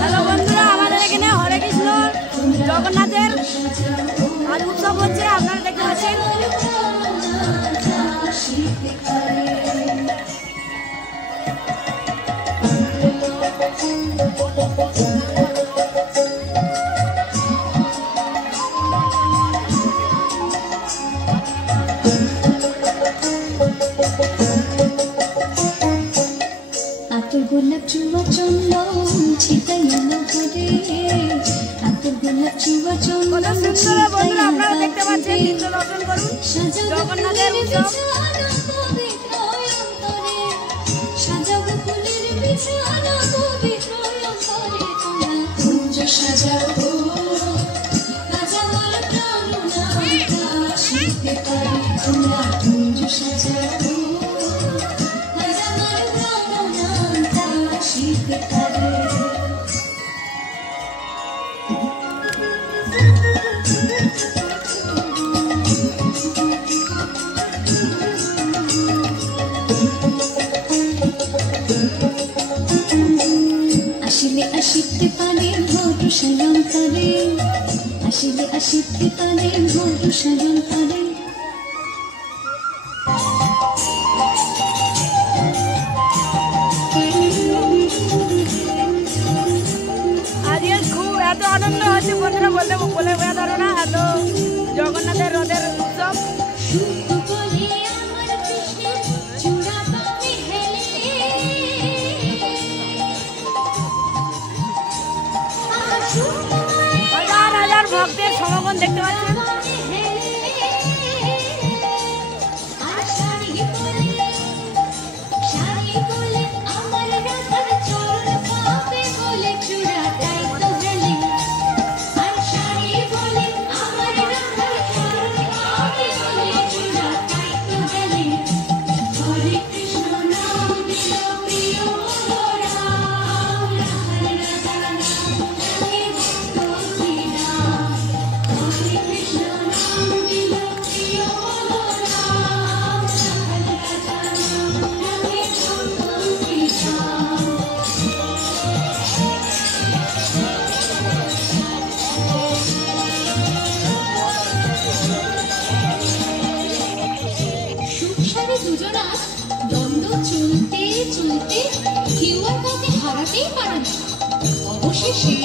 Hello বন্ধুরা, আমাদের এখানে হরে কৃষ্ণ জগন্নাথের আজ উৎসব হচ্ছে, আপনারা দেখতে পাচ্ছেন। গোলাপ চুয়া চন্দন ছিটাইয়া নগরে, আতর গোলাপ চুয়া চন্দন বন্ধুরা আপনারা দেখতে পাচ্ছেন, নৃত্য দর্শন করুন জগন্নাথের উৎসব। সাজাবো ফুলের বিছানা পবিত্র অন্তরে, তোমরা কুঞ্জ সাজাবো রাজামার প্রাণনাথ আসিতে পারে, তোমরা কুঞ্জ সাজাবো রাজামার প্রাণনাথ আসিতে পারে। আসিলে আসিতে পারে ভরসা অন্তরে, আসিলে আসিতে পারে ভরসা অন্তরে। আজকে খুব এত আনন্দ হচ্ছে বন্ধুরা, বলে বোঝাতে পারবো না, এত জগন্নাথের রথের উৎসব। হাজার হাজার ভক্তের সমাগম দেখতে পাচ্ছেন। দুজনা দ্বন্দ্ব চলতে চলতে কেউ আর কাউকে হারাতেই পারে না। অবশেষে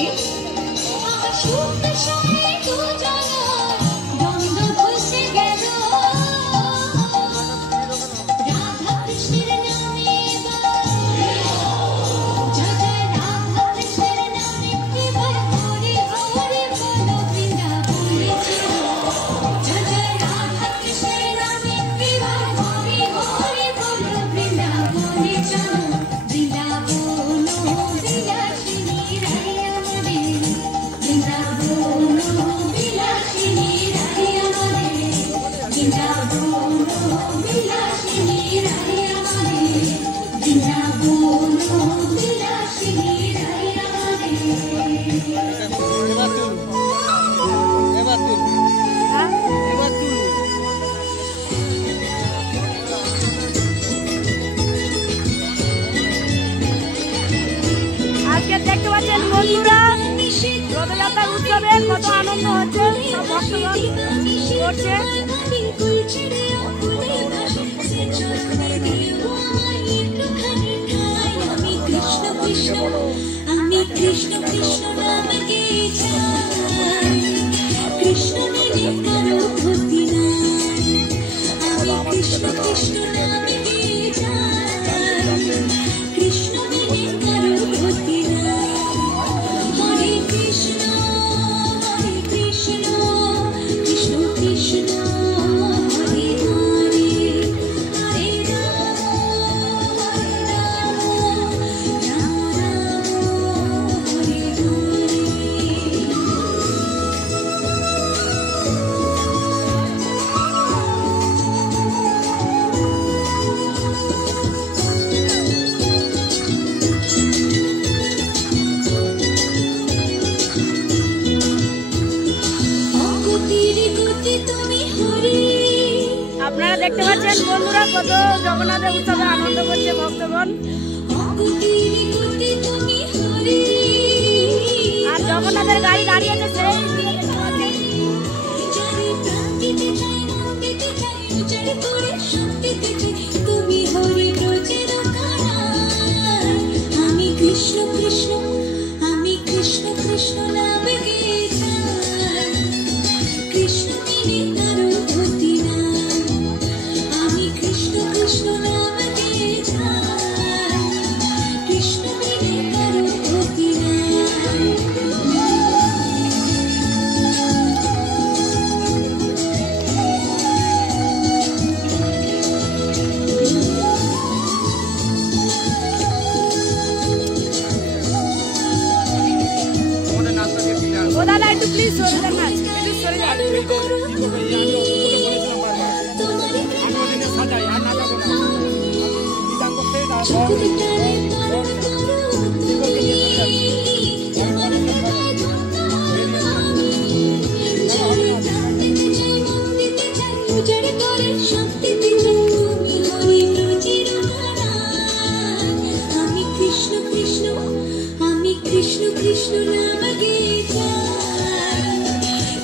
দ্বন্দ্ব বসে গেল, রাধা কৃষ্ণের নামে রাধা কৃষ্ণের নামে এবার হরে হরে বলো বৃন্দাবনে চলো, রাধা কৃষ্ণের নামে এবার হরে হরে বলো বৃন্দাবনে চলো। বৃন্দাবন বিলাসিনী রাই আমাদের, বৃন্দাবন বিলাসিনী রাই আমাদের, বৃন্দাবন বিলাসিনী রাই আমাদের, বৃন্দাবন বিলাসিনী রাই আজকে দেখতে পাচ্ছেন বন্ধুরা, রথযাত্রার উৎসবে কত আনন্দ হচ্ছে, সব ভক্তগণ করছে। আমি কৃষ্ণ কৃষ্ণ নাম গেয়ে যাই, কৃষ্ণ বিনে কারো গতি নাই। আমি কৃষ্ণ কৃষ্ণ নাম গেয়ে যাই, কৃষ্ণ বিনে কারো গতি নাই। হরে কৃষ্ণ কৃষ্ণ কৃষ্ণ হরে হরে, হরে রাম রাম রাম হরে হরে। আপনারা দেখতে পাচ্ছেন বন্ধুরা কত জগন্নাথের উৎসবে আনন্দ করছে ভক্তগণ। আর জগন্নাথের গাড়ি দাঁড়িয়েছে সেই তুমি হরে ব্রজের আমি কৃষ্ণ কৃষ্ণ আমি কৃষ্ণ কৃষ্ণ নাম গেয়েছি কৃষ্ণ বিনে কারো গতি নাই আমি কৃষ্ণ কৃষ্ণ নাম গেয়েছি কৃষ্ণ বিনে কারো গতি নাই ও দাদা একটু প্লিজ সরে যান না, একটু সরে যান। আমি কৃষ্ণ কৃষ্ণ আমি কৃষ্ণ কৃষ্ণ নাম গেয়েছি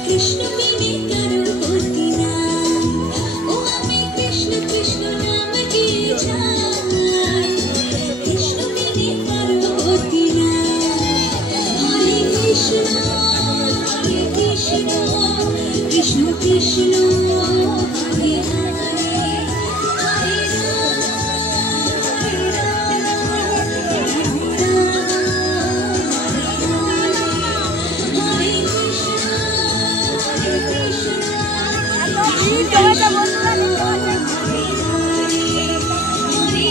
কৃষ্ণ বিনে কারো গতি নাই ও আমি কৃষ্ণ কৃষ্ণ নাম গেয়েছি কৃষ্ণ বিনে কারো গতি নাই হরে কৃষ্ণ কৃষ্ণ কৃষ্ণ হরে হরে হরে রাম হরে রাম হরে কৃষ্ণ ভিড় জমেছে বন্ধুরা, দেখতে পাচ্ছেন। হরে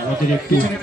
আমাদের একটু